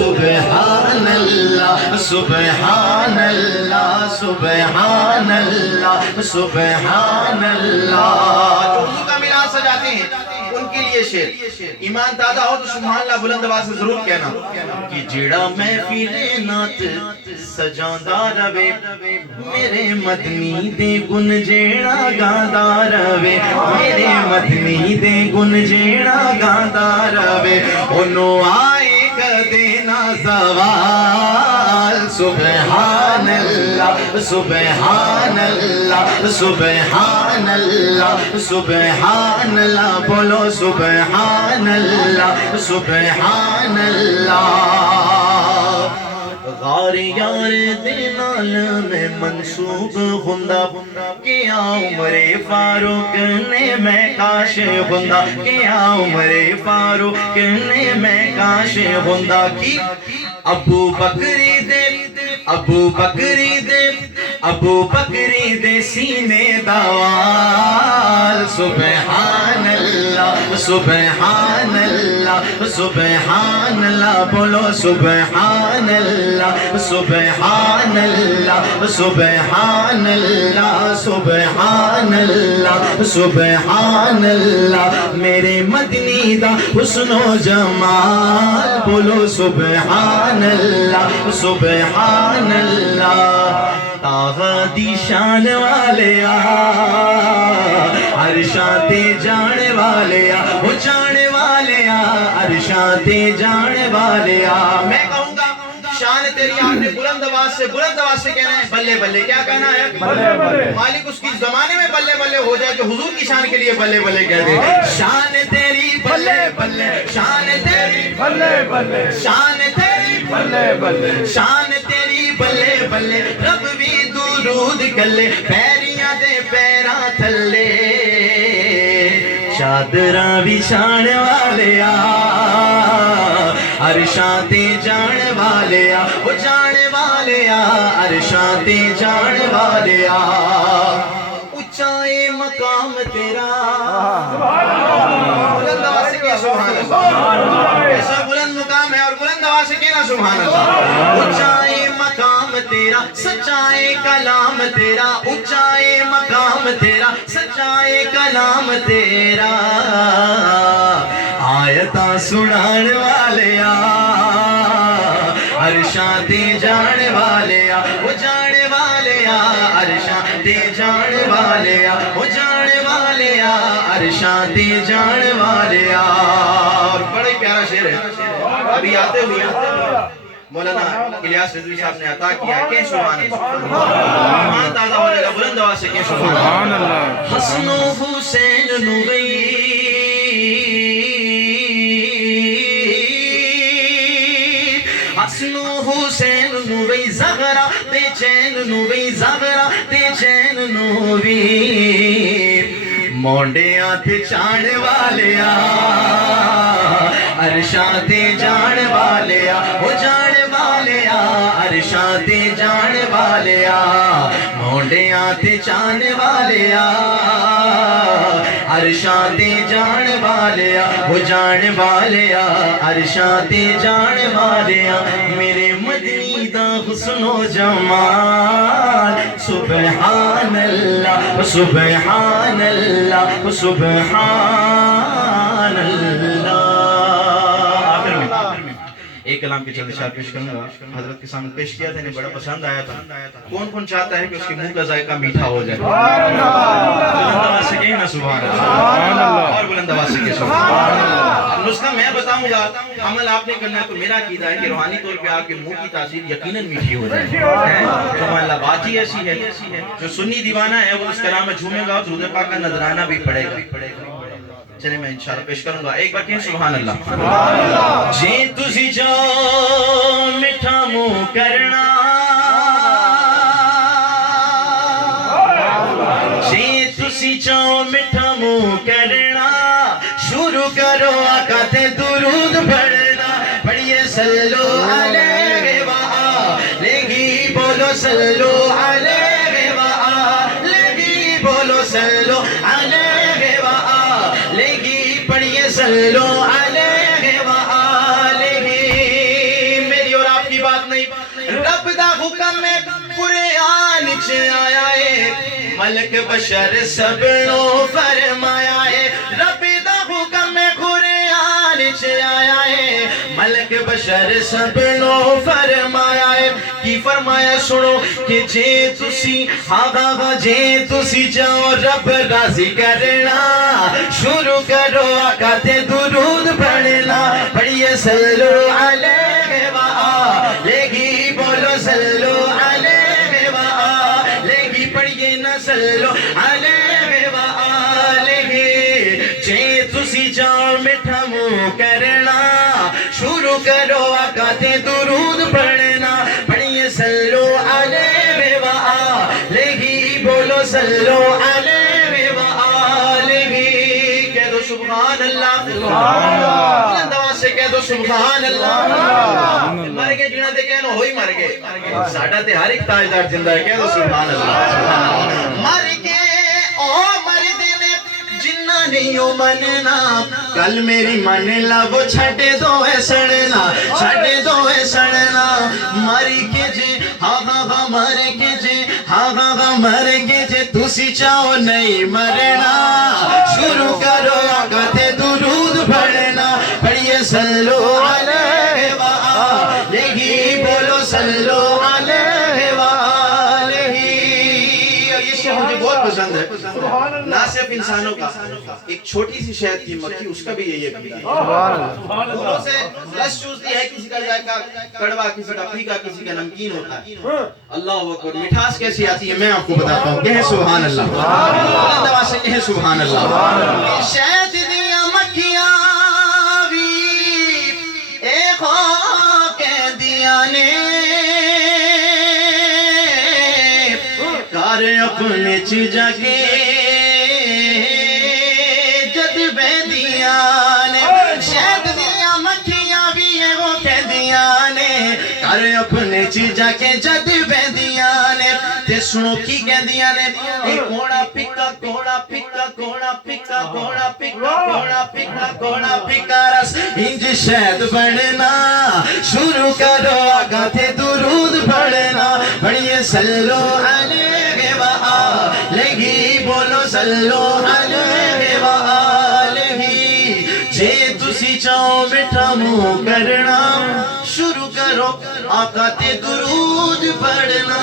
سبحان اللہ سبحان اللہ سبحان اللہ سبحان اللہ۔ جو حضور کا میلاد سجاتے ہیں ان کے لیے شعر، ایمان تازہ ہو تو سبحان اللہ بلند آواز سے ضرور کہنا کہ جڑا محفل نعت سجاندا رہے میرے مدنی دے گن جیڑا گاندا رہے، میرے مدنی دے گن جیڑا گاندا رہے، انہوں آئے کدے نہ زوال۔ سبحان اللہ سبحان اللہ سبحان اللہ سبحان اللہ، بولو سبحان اللہ سبحان اللہ۔ غار یار دے نال میں منسوب ہوندا کیا عمر فاروق نے میں کاش ہوندا، کیا عمر فاروق نے میں کاش ہوندا کی ابو بکری دے ابو بکری دے ابو بکری دے سینے دوال۔ سبحان اللہ سبحان اللہ سبحان اللہ، بولو سبحان اللہ سبحان اللہ سبحان اللہ سبحان اللہ سبحان اللہ۔ میرے مدنی دا حسن و جمال، بولو سبحان اللہ سبحان اللہ۔ آغا دی شان والے عرشاں تے جانے والے وہ جانے والے عرشاں تے جانے والے۔ میں کہوں گا شان تیری آپ نے بلند آواز سے کہنا ہے بلے بلے، کیا کہنا ہے بلے بلے۔ مالک اس کی زمانے میں بلے بلے ہو جائے جو حضور کی شان کے لیے بلے بلے کہہ دے۔ شان تیری بلے بلے، شان تیری بلے بلے، شان تیری بلے بلے، شان تیری بلے بلے۔ رب بھی درود گلے پیریاں دے پیراں تھلے، چادراں بھی شان والے عرشاں تے جان والے وہ جان والے عرشاں تے جان والے۔ اونچائے مقام تیرا، بلند آواز سے کہہ سبحان اللہ، ایسا بلند مقام ہے اور بلند آواز سے کہنا سبحان اللہ۔ اونچائے مقام تیرا سچائے کلام تیرا، اونچائے مقام تیرا سچائے کلام تیرا، آیتاں سنان والے عرشاں تے جان والے وہ جان والے عرشاں تے جان والے وہ جان والے عرشاں تے جان والے۔ بڑا ہی پیارا شعر ہے، ابھی آتے ہوئے مولانا الیاس رضوی صاحب نے عطا کیا ہے کہ سبحان اللہ، ایمان تازہ ہو جائے گا بلند آواز سے کہ سبحان اللہ۔ حسن و حسین نوئی حسن و حسین نوئی زغرا تے چین نوئی زغرا تے چین نوئی، مونڈیاں تے چان والے عرشاں تے جان والے وہ جان والے عرشاں تے جان والے، مونڈیاں تے چان والے عرشاں تے جان والے وہ جان والے عرشاں تے جان والے۔ میرے مدنی دا حسن و جمال، سبحان اللہ سبحان اللہ سبحان اللہ۔ ایک کلام کے چلتے شاعر پیش کروں گا، حضرت کے سامنے پیش کیا تھا، انہیں بڑا پسند آیا تھا۔ کون کون چاہتا ہے کہ اس کے منہ کا ذائقہ میٹھا ہو جائے؟ بلند آواز سے کہیں نا سبحان اللہ، اور بلند آواز سے کہیں سبحان اللہ۔ نسخہ میں بتاؤں گا، عمل آپ نے کرنا ہے تو میرا عقیدہ ہے کہ روحانی طور پہ آپ کے منہ کی تاثیر یقیناً میٹھی ہو جائے۔ سبحان اللہ، بات ہی ایسی ہے، جو سنی دیوانہ ہے وہ اس کلام میں جھومے گا، درود پاک کا نذرانہ بھی پڑے گا۔ چلیں میں انشاءاللہ پیش کروں گا، ایک بار کہیں سبحان اللہ۔ جی تسی جو مٹھا منہ کرنا، جی تسی جو مٹھا منہ کرنا، شروع کرو آقا تے درود پڑھنا، پڑھیے صلو علیہ وآلہ، بولو صلو علیہ وآلہ، بولو صلو علیہ وآلہ، پڑھیے صلو علیہ وآلہ۔ بات نہیں رب دا حکم میں قرآن چ آیا ہے ملک بشر سب نو فرمایا ہے رب دا حکم میں قرآن چ آیا ہے ملک بشر سب نو فرمایا ہے کی فرمایا سنو کہ جے تسی ہاں جے تسی جاؤ رب راضی کرنا شروع کرو آقا تے درود پڑھنا پڑھیے صلو علیہ وآلہ بولو صلو علیہ وآلہ پڑھیے نا صلو علیہ وآلہ جے تسی جاؤ مٹھا منہ کرنا شروع کرو آقا تے درود پڑھنا پڑھیے صلو علیہ وآلہ بولو صلو علیہ وآلہ کہہ دو سبحان اللہ بلند آواز سے کہہ دو سبحان اللہ مر گئے جنہاں دے کہنو ہوئی مر گئے ساڑھا تے ہر ایک تاجدار زندہ ہے کہہ دو سبحان اللہ مر گئے او مر دینے جنہ نہیں ہو مننا کل میری من لا وہ چھڑے دو ہے سڑنا چھڑے دو ہے سڑنا مری کے جے ہاں مر کے جے ہاں مر کے جے تسی چاہو نہیں مرنا شروع کرو آقا تے درود پڑھنا پڑھیے صلو علیہ وآلہ بولو صلو علیہ وآلہ یہ شعر مجھے بہت پسند ہے نہ صرف انسانوں کا ایک چھوٹی سی شہد کی مکھی اس کا بھی یہی ہے دونوں سے رس چوزتی ہے کسی کا ذائقہ کڑوا کسی کا پھیکا کسی کا نمکین ہوتا ہے اللہ اکبر مٹھاس کیسی آتی ہے میں آپ کو بتاتا ہوں کہیں سبحان اللہ بلند آواز سے کہیں سبحان اللہ شہد دیا مکھیاں بھی ایک ہو کہہ دیا نے کار اپنے چیجا کے جد بیدیا نے شہد دیا مکھیاں بھی ہے وہ کہہ دیا نے کار اپنے چیجا کے جد بیدیا نے تے سنو کی کہہ دیا نے کوڑا پکا کوڑا پکا کوڑا پکا کوڑا پکا کوڑا پکا کوڑا پکا رس انج شہد بڑھنا شروع کرو آقا تے درود پڑھنا پڑھیے صلو علیہ وآلہ بولو صلو علیہ وآلہ جے تسی چاہو مٹھا منہ کرنا شروع کرو آقا تے درود پڑھنا